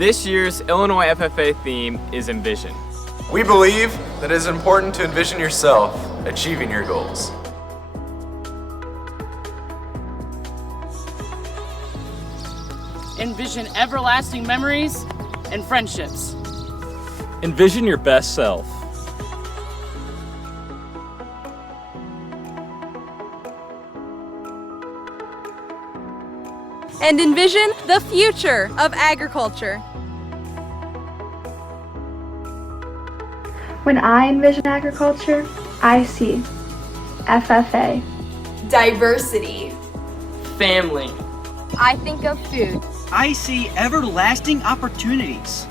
This year's Illinois FFA theme is Envision. We believe that it is important to envision yourself achieving your goals. Envision everlasting memories and friendships. Envision your best self. And envision the future of agriculture. When I envision agriculture, I see FFA, diversity, Family. I think of food. I see everlasting opportunities.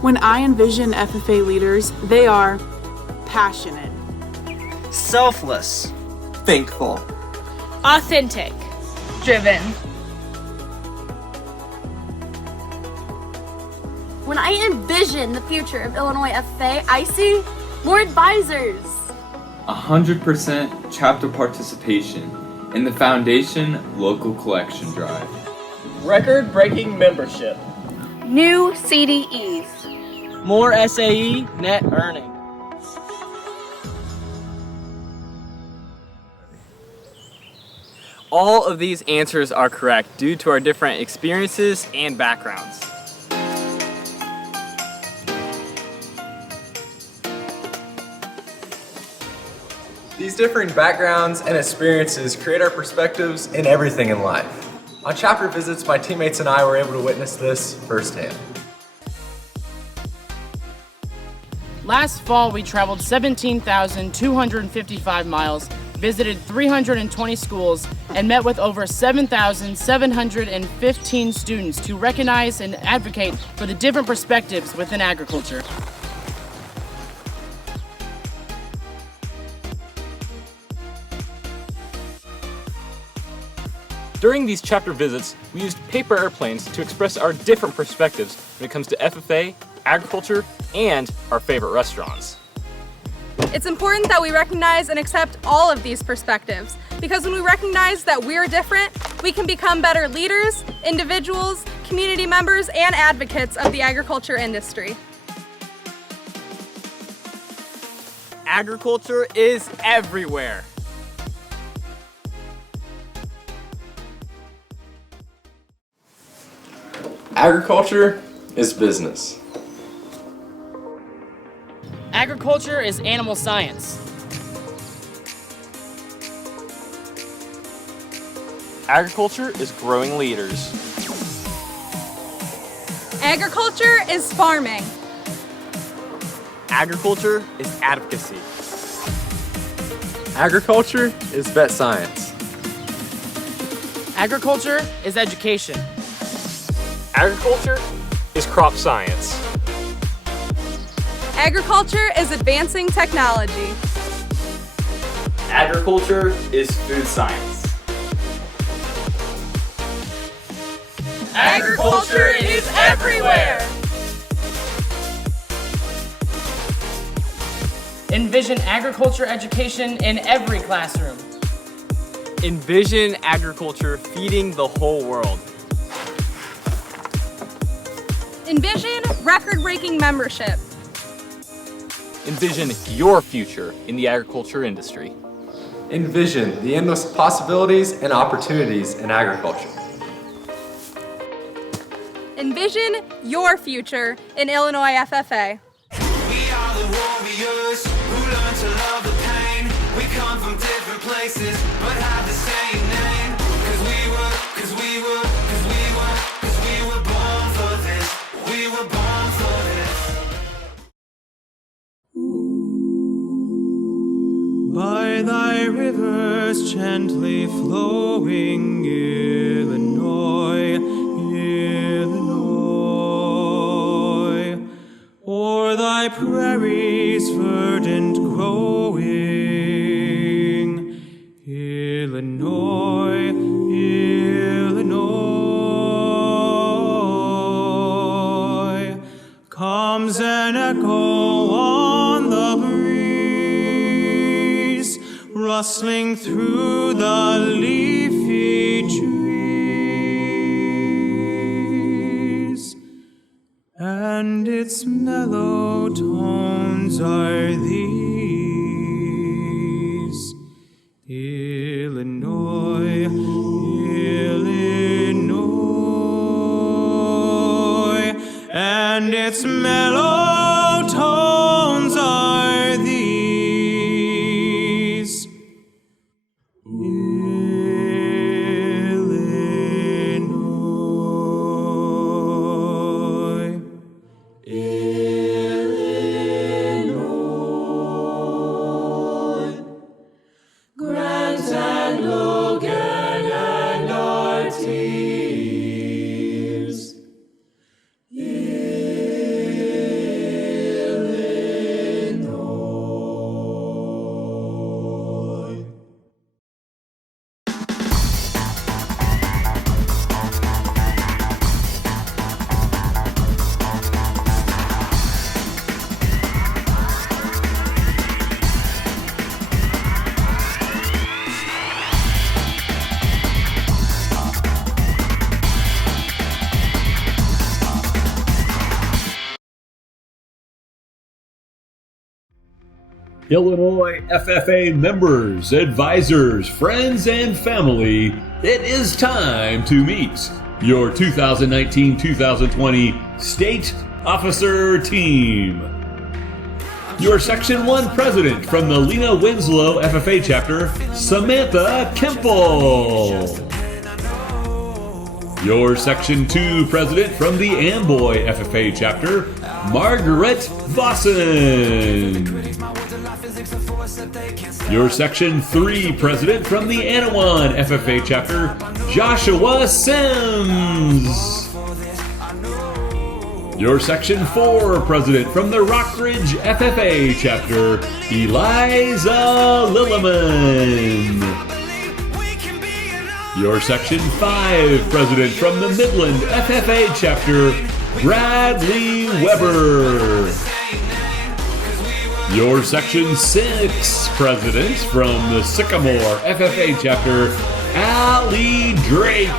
When I envision FFA leaders, they are passionate, Selfless, thankful, authentic, Driven. When I envision the future of Illinois FFA, I see more advisors, 100% chapter participation in the Foundation Local Collection Drive. Record-breaking membership. new CDEs, More SAE net earning. All of these answers are correct due to our different experiences and backgrounds. These differing backgrounds and experiences create our perspectives in everything in life. On chapter visits, my teammates and I were able to witness this firsthand. Last fall, we traveled 17,255 miles, visited 320 schools, and met with over 7,715 students to recognize and advocate for the different perspectives within agriculture. During these chapter visits, we used paper airplanes to express our different perspectives when it comes to FFA, agriculture, and our favorite restaurants. It's important that we recognize and accept all of these perspectives, because when we recognize that we're different, we can become better leaders, individuals, community members, and advocates of the agriculture industry. Agriculture is everywhere. Agriculture is business. Agriculture is animal science. Agriculture is growing leaders. Agriculture is farming. Agriculture is advocacy. Agriculture is vet science. Agriculture is education. Agriculture is crop science. Agriculture is advancing technology. Agriculture is food science. Agriculture is everywhere. Envision agriculture education in every classroom. Envision agriculture feeding the whole world. Envision record-breaking membership. Envision your future in the agriculture industry. Envision the endless possibilities and opportunities in agriculture. Envision your future in Illinois FFA. We are the warriors who learn to love the pain. We come from different places, but have the same name. Cause we were born for this. We were born for this. By thy rivers gently flowing, Illinois, Illinois, o'er thy prairies verdant growing, Illinois, Illinois, comes an echo on the breeze, rustling through the leafy trees. mellow tones are these. Illinois, Illinois, and its mellow tones are these. Illinois, Illinois, Grant and Logan and Ortiz. Illinois. Illinois FFA members, advisors, friends, and family, it is time to meet your 2019-2020 State Officer Team. Your Section 1 President from the Lena Winslow FFA Chapter, Samantha Kemple. Your Section 2 President from the Amboy FFA Chapter, Margaret Vossen. Your Section 3 President from the Anawan FFA Chapter, Joshua Sims. Your Section 4 President from the Rockridge FFA Chapter, Eliza Lilleman. Your Section 5 President from the Midland FFA Chapter, Bradley Weber. Your Section 6 President from the Sycamore FFA Chapter, Allie Drake.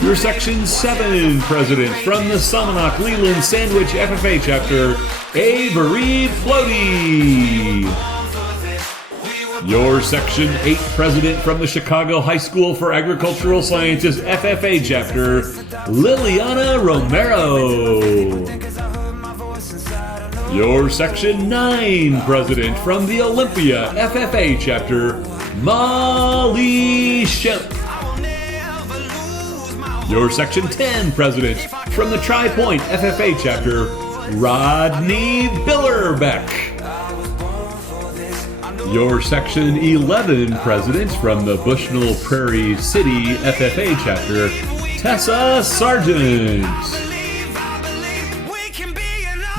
Your Section 7 President from the Salmonock Leland Sandwich FFA Chapter, Avery Floaty. Your Section 8 President from the Chicago High School for Agricultural Sciences FFA Chapter, Liliana Romero. Your Section 9 President from the Olympia FFA Chapter, Molly Shemp. Your Section 10 President from the Tri-Point FFA Chapter, Rodney Billerbeck. Your Section 11 President from the Bushnell Prairie City FFA Chapter, Tessa Sargent.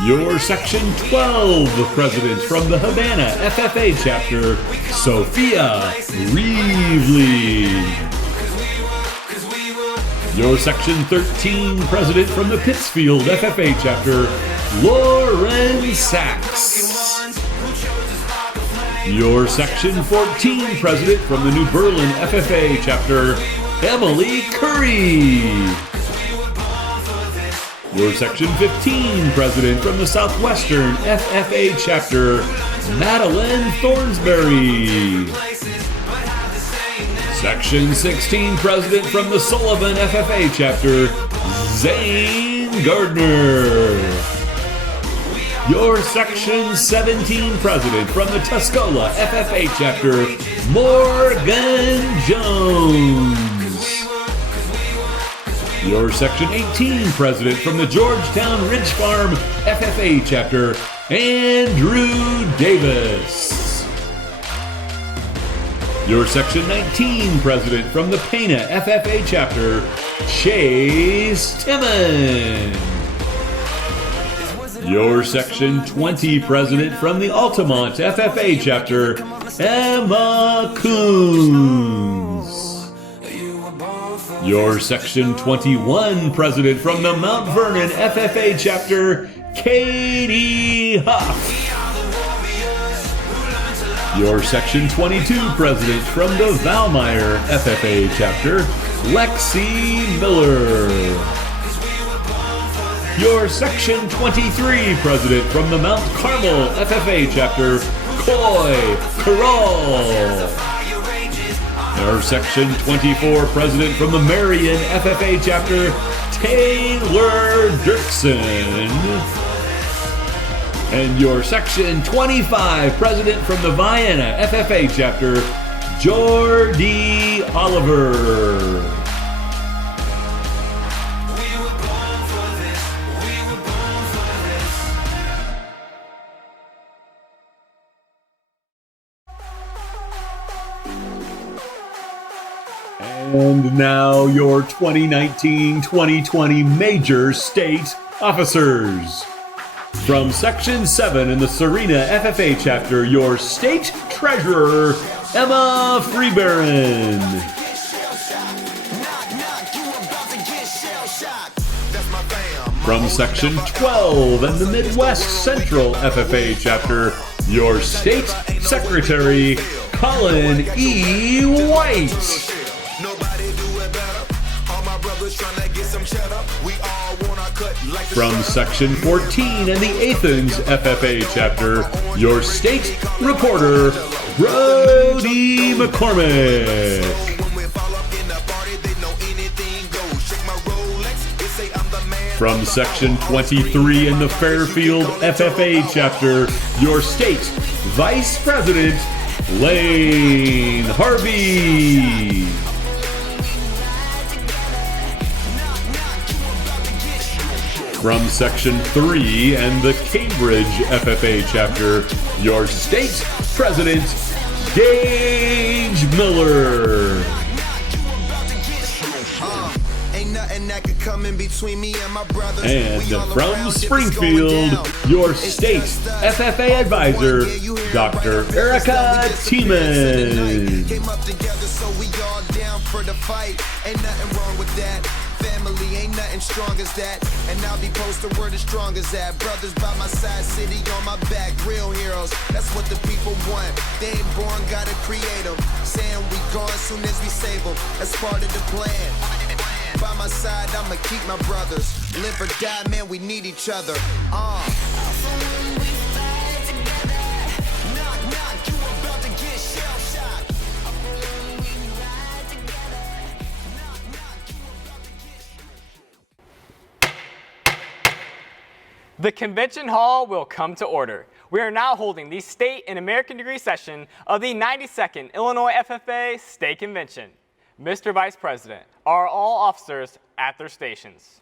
Your Section 12 President from the Havana FFA Chapter, Sophia Reevely. Your Section 13 President from the Pittsfield FFA Chapter, Lauren Sachs. Your Section 14 President from the New Berlin FFA Chapter, Emily Curry. Your Section 15 President from the Southwestern FFA Chapter, Madeline Thornsberry. Section 16 President from the Sullivan FFA Chapter, Zane Gardner. Your Section 17 President from the Tuscola FFA Chapter, Morgan Jones. Your Section 18 President from the Georgetown Ridge Farm FFA Chapter, Andrew Davis. Your Section 19 President from the Pana FFA Chapter, Chase Timmon. Your Section 20 President from the Altamont FFA Chapter, Emma Coons. Your Section 21 President from the Mount Vernon FFA Chapter, Katie Huff. Your Section 22 President from the Valmeyer FFA Chapter, Lexi Miller. Your Section 23 president from the Mount Carmel FFA chapter, Coy Carroll. Your Section 24 president from the Marion FFA chapter, Taylor Dirksen. And your Section 25 president from the Vienna FFA chapter, Jordy Oliver. And now your 2019-2020 major state officers. From Section 7 in the Serena FFA chapter, your state treasurer, Emma Freebaron. From Section 12 in the Midwest Central FFA chapter, your state secretary, Colin E. White. From Section 14 in the Athens FFA chapter, your state reporter, Brody McCormick. From Section 23 in the Fairfield FFA chapter, your state vice president, Lane Harvey. From Section 3 and the Cambridge FFA chapter, your state president, Gage Miller. And from Springfield, your state FFA advisor, Dr. Erica Tiemann. Came up together, so we all down for the fight. Ain't nothing wrong with that. Family ain't nothing strong as that. And I'll be posted word as strong as that. Brothers by my side, city on my back. Real heroes, that's what the people want. They ain't born, gotta create them. Saying we gone soon as we save them. That's part of the plan. By my side, I'ma keep my brothers. Live or die, man, we need each other. The convention hall will come to order. We are now holding the State and American Degree session of the 92nd Illinois FFA State Convention. Mr. Vice President, are all officers at their stations?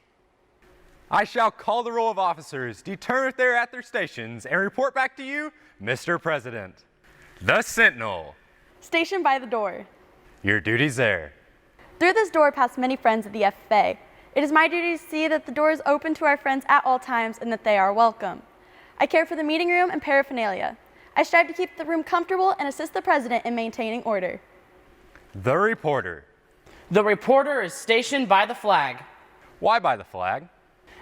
I shall call the roll of officers, determine if they're at their stations, and report back to you, Mr. President. The Sentinel. Station by the door. Your duty's there. Through this door pass many friends of the FFA. It is my duty to see that the door is open to our friends at all times and that they are welcome. I care for the meeting room and paraphernalia. I strive to keep the room comfortable and assist the President in maintaining order. The Reporter. The reporter is stationed by the flag. Why by the flag?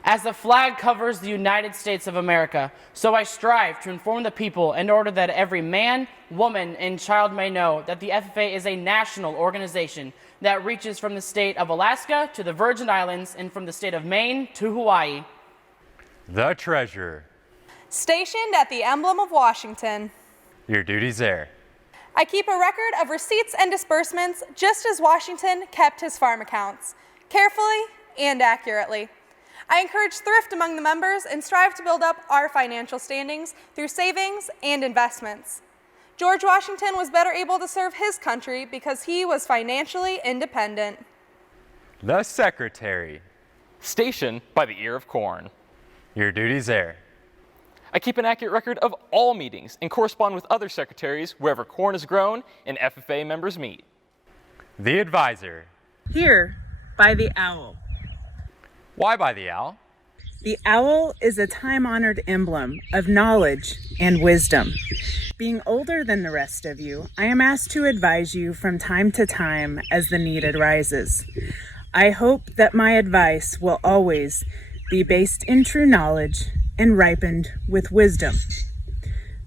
As the flag covers the United States of America, so I strive to inform the people in order that every man, woman, and child may know that the FFA is a national organization that reaches from the state of Alaska to the Virgin Islands and from the state of Maine to Hawaii. The Treasurer. Stationed at the emblem of Washington. Your duty's there. I keep a record of receipts and disbursements just as Washington kept his farm accounts, carefully and accurately. I encourage thrift among the members and strive to build up our financial standings through savings and investments. George Washington was better able to serve his country because he was financially independent. The Secretary. Stationed by the ear of corn. Your duty's there. I keep an accurate record of all meetings and correspond with other secretaries wherever corn is grown and FFA members meet. The Advisor. Here, by the owl. Why by the owl? The owl is a time-honored emblem of knowledge and wisdom. Being older than the rest of you, I am asked to advise you from time to time as the need arises. I hope that my advice will always be based in true knowledge and ripened with wisdom.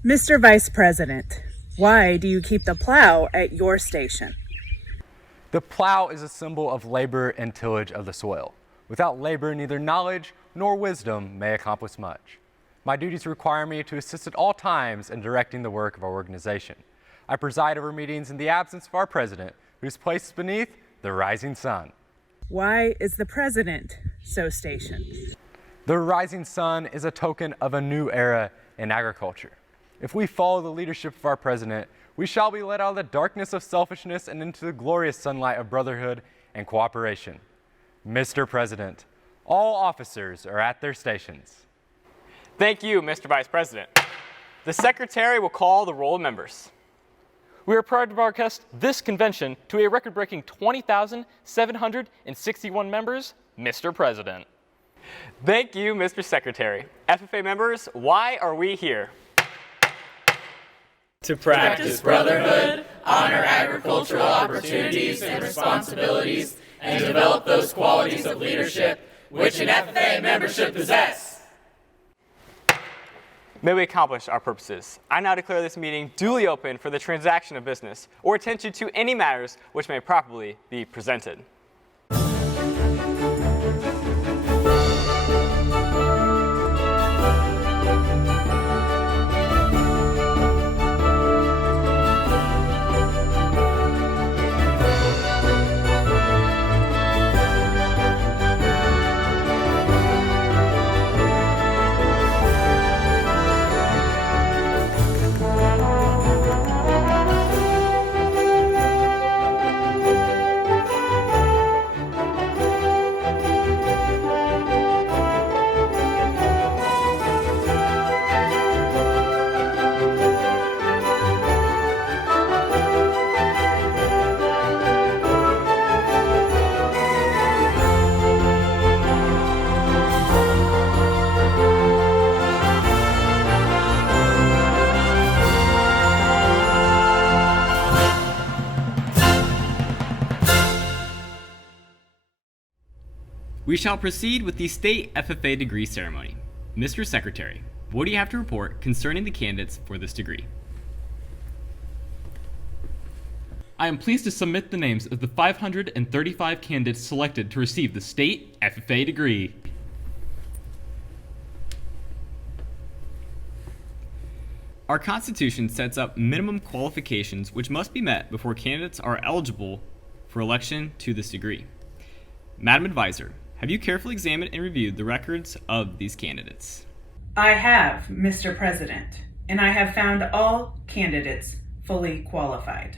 Mr. Vice President, why do you keep the plow at your station? The plow is a symbol of labor and tillage of the soil. Without labor, neither knowledge nor wisdom may accomplish much. My duties require me to assist at all times in directing the work of our organization. I preside over meetings in the absence of our president, whose place is beneath the rising sun. Why is the president so stationed? The rising sun is a token of a new era in agriculture. If we follow the leadership of our president, we shall be led out of the darkness of selfishness and into the glorious sunlight of brotherhood and cooperation. Mr. President, all officers are at their stations. Thank you, Mr. Vice President. The Secretary will call the roll of members. We are proud to broadcast this convention to a record-breaking 20,761 members, Mr. President. Thank you, Mr. Secretary. FFA members, why are we here? To practice brotherhood, honor agricultural opportunities and responsibilities, and develop those qualities of leadership which an FFA membership possess. May we accomplish our purposes. I now declare this meeting duly open for the transaction of business or attention to any matters which may properly be presented. We shall proceed with the State FFA degree ceremony. Mr. Secretary, what do you have to report concerning the candidates for this degree? I am pleased to submit the names of the 535 candidates selected to receive the State FFA degree. Our Constitution sets up minimum qualifications which must be met before candidates are eligible for election to this degree. Madam Advisor, have you carefully examined and reviewed the records of these candidates? I have, Mr. President, and I have found all candidates fully qualified.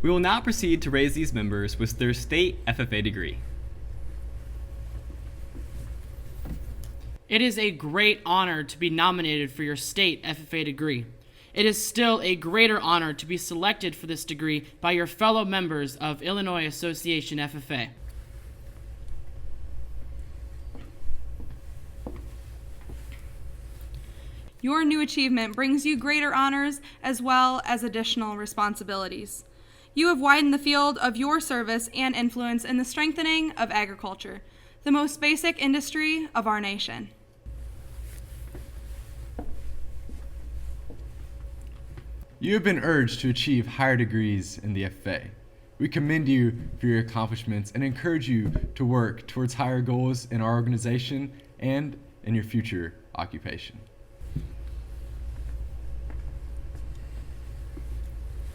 We will now proceed to raise these members with their State FFA degree. It is a great honor to be nominated for your State FFA degree. It is still a greater honor to be selected for this degree by your fellow members of Illinois Association FFA. Your new achievement brings you greater honors as well as additional responsibilities. You have widened the field of your service and influence in the strengthening of agriculture, the most basic industry of our nation. You have been urged to achieve higher degrees in the FFA. We commend you for your accomplishments and encourage you to work towards higher goals in our organization and in your future occupation.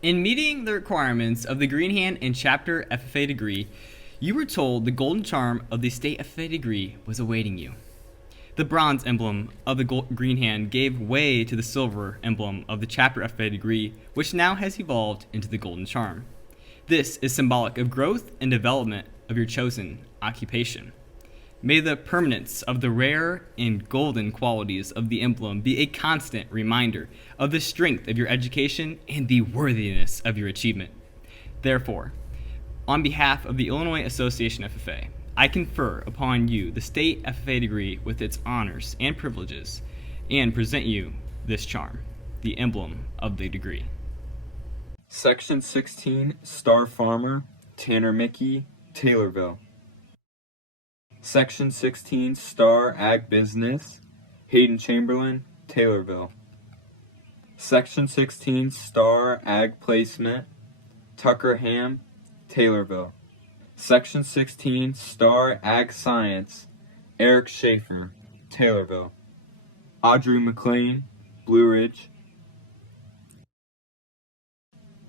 In meeting the requirements of the Green Hand and Chapter FFA degree, you were told the golden charm of the State FFA degree was awaiting you. The bronze emblem of the Green Hand gave way to the silver emblem of the Chapter FFA degree, which now has evolved into the golden charm. This is symbolic of growth and development of your chosen occupation. May the permanence of the rare and golden qualities of the emblem be a constant reminder of the strength of your education and the worthiness of your achievement. Therefore, on behalf of the Illinois Association FFA, I confer upon you the State FFA degree with its honors and privileges and present you this charm, the emblem of the degree. Section 16, Star Farmer, Tanner Mickey, Taylorville. Section 16, Star Ag Business, Hayden Chamberlain, Taylorville. Section 16, Star Ag Placement, Tucker Ham, Taylorville. Section 16, Star Ag Science, Eric Schaefer, Taylorville. Audrey McLean, Blue Ridge.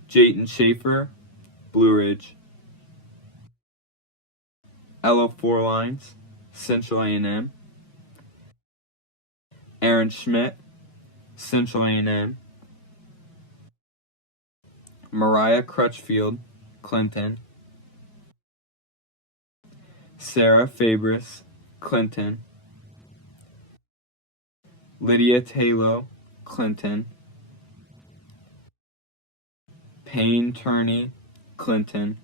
Jayton Schaefer, Blue Ridge. Ella Forlines, Central A&M. Aaron Schmidt, Central A&M. Mariah Crutchfield, Clinton. Sarah Fabris, Clinton. Lydia Taylor, Clinton. Payne Turney, Clinton.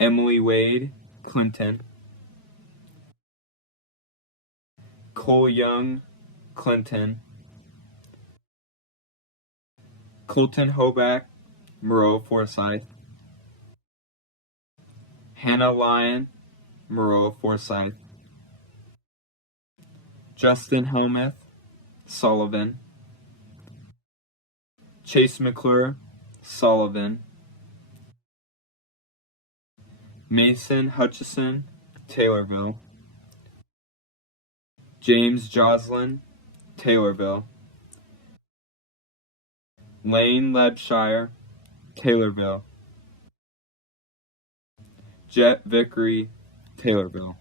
Emily Wade, Clinton. Cole Young, Clinton. Colton Hoback, Moreau Forsyth. Hannah Lyon, Moreau Forsyth. Justin Helmuth, Sullivan. Chase McClure, Sullivan. Mason Hutchison, Taylorville. James Joslin, Taylorville. Lane Lebshire, Taylorville. Jet Vickery, Taylorville.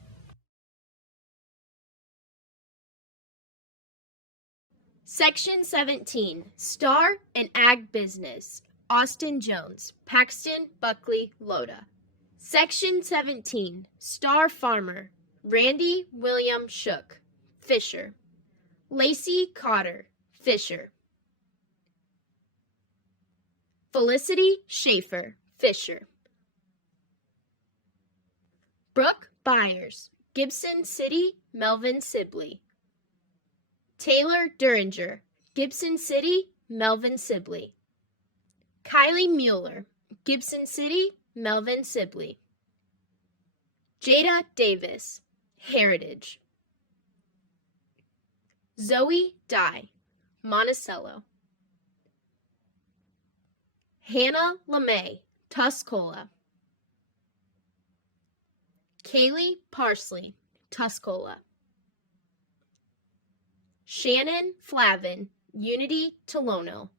Section 17, Star and Ag Business, Austin Jones, Paxton Buckley Loda. Section 17, Star Farmer, Randy William Shook, Fisher. Lacey Cotter, Fisher. Felicity Schaefer, Fisher. Brooke Byers, Gibson City, Melvin Sibley. Taylor Duringer, Gibson City, Melvin Sibley. Kylie Mueller, Gibson City, Melvin Sibley. Jada Davis, Heritage. Zoe Dye, Monticello. Hannah LeMay, Tuscola. Kaylee Parsley, Tuscola. Shannon Flavin, Unity Tolono.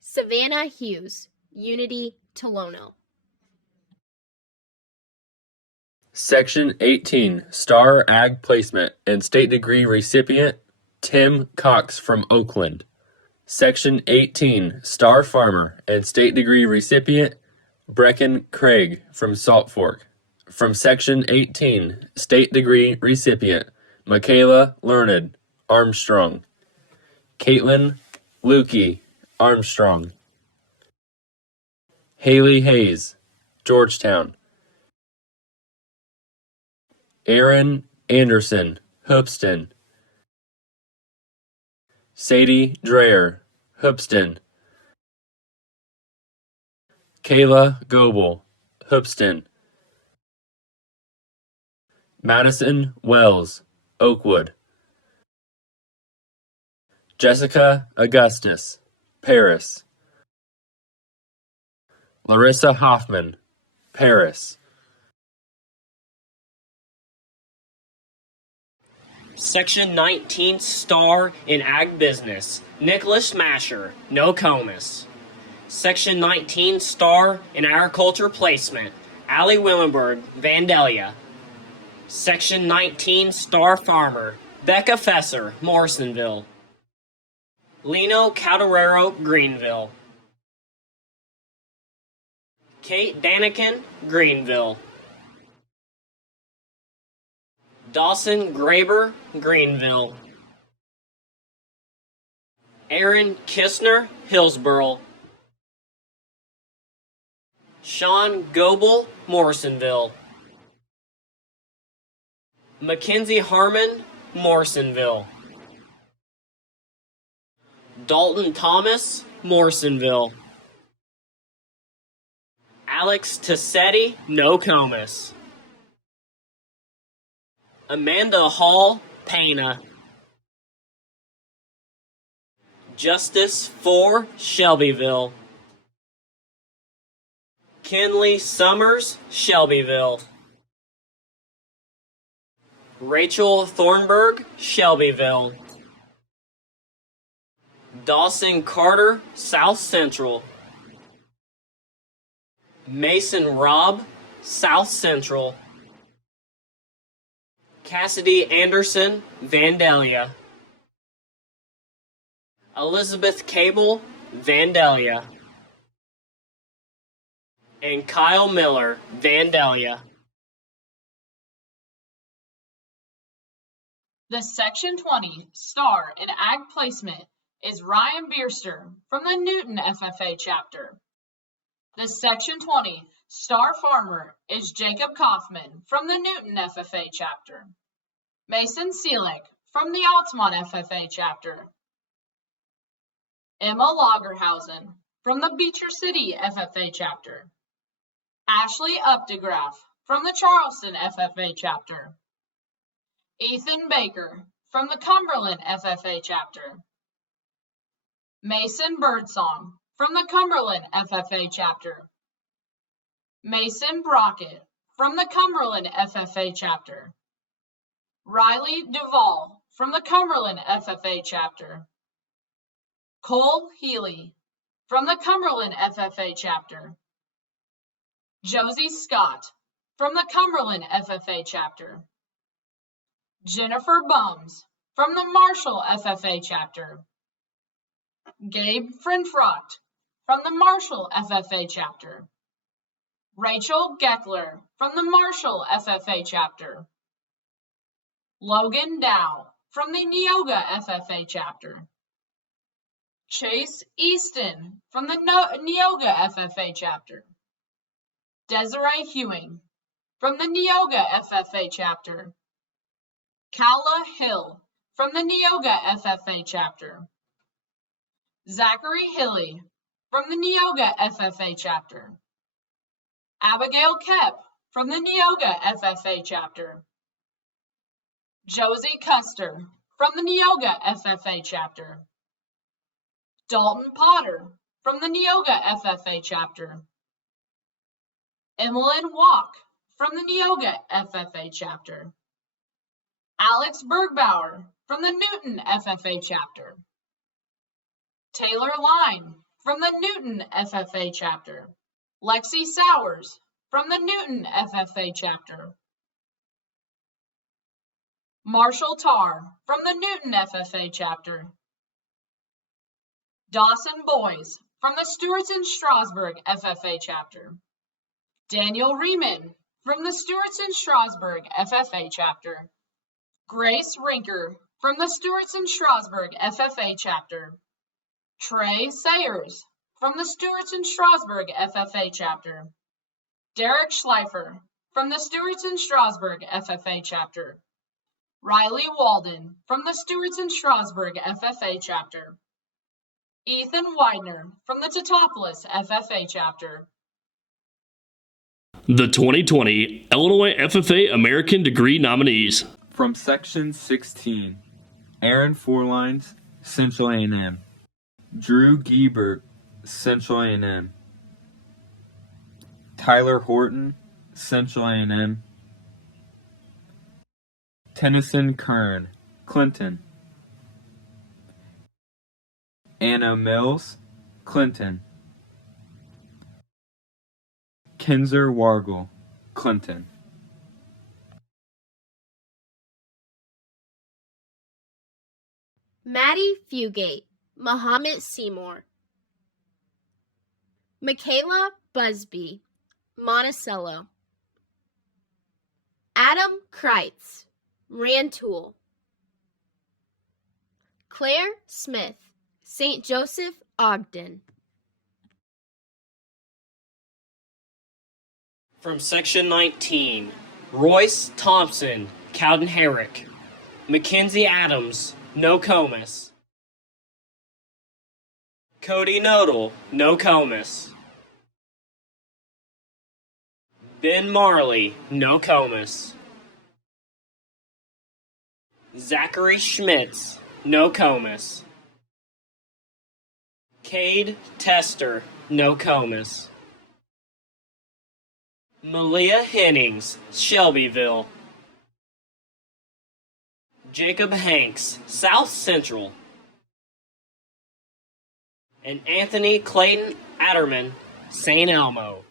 Savannah Hughes, Unity Tolono. Section 18, Star Ag Placement and State Degree Recipient, Tim Cox from Oakland. Section 18, Star Farmer and State Degree Recipient, Brecken Craig from Salt Fork. From Section 18, State Degree Recipient, Michaela Learned, Armstrong. Caitlin Lukey, Armstrong. Haley Hayes, Georgetown. Aaron Anderson, Hoopston. Sadie Dreyer, Hoopston. Kayla Goebel, Hoopston. Madison Wells, Oakwood. Jessica Augustus, Paris. Larissa Hoffman, Paris. Section 19, Star in Ag Business, Nicholas Masher, Nokomis. Section 19, Star in Agriculture Placement, Allie Willenberg, Vandalia. Section 19, Star Farmer, Becca Fesser, Morrisonville. Lino Calderero, Greenville. Kate Danikin, Greenville. Dawson Graber, Greenville. Aaron Kistner, Hillsboro. Sean Goebel, Morrisonville. Mackenzie Harmon, Morrisonville. Dalton Thomas, Morrisonville. Alex Tassetti, Nokomis. Amanda Hall, Pana. Justice for Shelbyville. Kinley Summers, Shelbyville. Rachel Thornburg, Shelbyville. Dawson Carter, South Central. Mason Robb, South Central. Cassidy Anderson, Vandalia. Elizabeth Cable, Vandalia. And Kyle Miller, Vandalia. The Section 20 star in Ag Placement is Ryan Bierster from the Newton FFA chapter. The Section 20 star farmer is Jacob Kaufman from the Newton FFA chapter. Mason Seelig from the Altamont FFA chapter. Emma Lagerhausen from the Beecher City FFA chapter. Ashley Updegraff from the Charleston FFA chapter. Ethan Baker from the Cumberland FFA chapter. Mason Birdsong from the Cumberland FFA chapter. Mason Brockett from the Cumberland FFA chapter. Riley Duvall from the Cumberland FFA chapter. Cole Healy from the Cumberland FFA chapter. Josie Scott from the Cumberland FFA chapter. Jennifer Bums from the Marshall FFA chapter. Gabe Frinfrocht from the Marshall FFA chapter. Rachel Geckler from the Marshall FFA chapter. Logan Dow from the Neoga FFA chapter. Chase Easton from the Neoga FFA chapter. Desiree Hewing from the Neoga FFA chapter. Kala Hill from the Neoga FFA chapter. Zachary Hilly from the Neoga FFA chapter. Abigail Kep from the Neoga FFA chapter. Josie Custer from the Neoga FFA chapter. Dalton Potter from the Neoga FFA chapter. Emmeline Walk from the Neoga FFA chapter. Alex Bergbauer from the Newton FFA chapter. Taylor Line from the Newton FFA chapter. Lexi Sowers from the Newton FFA chapter. Marshall Tarr from the Newton FFA chapter. Dawson Boys from the Stewart's and Strasburg FFA chapter. Daniel Riemann from the Stewart's and Strasburg FFA chapter. Grace Rinker from the Stewart's and Strasburg FFA chapter. Trey Sayers from the Stewart's and Strasburg FFA chapter. Derek Schleifer from the Stewart's and Strasburg FFA chapter. Riley Walden from the Stewart's and Strasburg FFA chapter. Ethan Widener from the Teutopolis FFA chapter. The 2020 Illinois FFA American Degree nominees. From Section 16, Aaron Forlines, Central A&M. Drew Giebert, Central A&M. Tyler Horton, Central A&M. Tennyson Kern, Clinton. Anna Mills, Clinton. Kinzer Wargle, Clinton. Maddie Fugate, Muhammad Seymour. Michaela Busby, Monticello. Adam Kreitz, Rantoul. Claire Smith, St. Joseph, Ogden. From Section 19, Royce Thompson, Cowden Herrick. Mackenzie Adams, Nokomis. Cody Nodal, Nokomis. Ben Marley, Nokomis. Zachary Schmitz, Nokomis. Cade Tester, Nokomis. Malia Hennings, Shelbyville. Jacob Hanks, South Central. And Anthony Clayton Adderman, St. Elmo.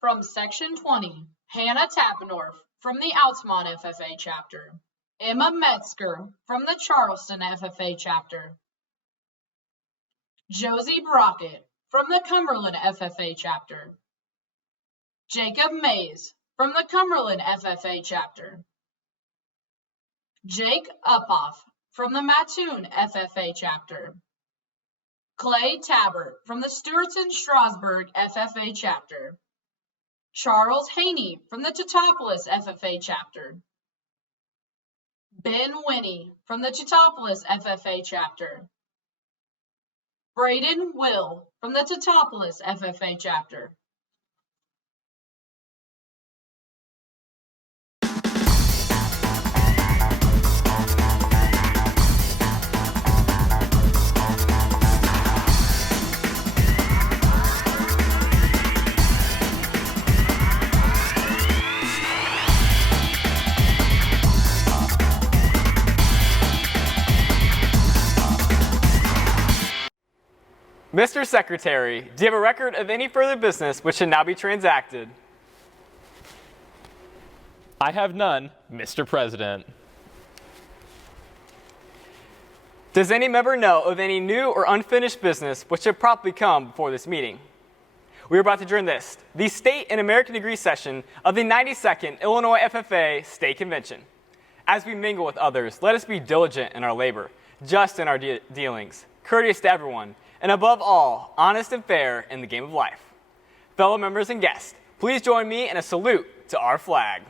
From Section 20, Hannah Tappenorf from the Altamont FFA chapter. Emma Metzger from the Charleston FFA chapter. Josie Brockett from the Cumberland FFA chapter. Jacob Mays from the Cumberland FFA chapter. Jake Uphoff from the Mattoon FFA chapter. Clay Tabbert from the Stewartson-Strasburg FFA chapter. Charles Haney from the Teutopolis FFA chapter. Ben Winnie from the Teutopolis FFA chapter. Braden Will from the Teutopolis FFA chapter. Mr. Secretary, do you have a record of any further business which should now be transacted? I have none, Mr. President. Does any member know of any new or unfinished business which should properly come before this meeting? We are about to adjourn this, the State and American Degree session of the 92nd Illinois FFA State Convention. As we mingle with others, let us be diligent in our labor, just in our dealings, courteous to everyone, and above all, honest and fair in the game of life. Fellow members and guests, please join me in a salute to our flag.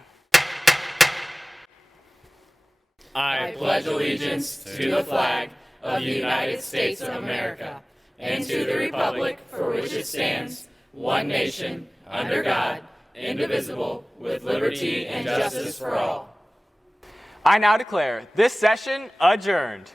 I pledge allegiance to the flag of the United States of America and to the republic for which it stands, one nation, under God, indivisible, with liberty and justice for all. I now declare this session adjourned.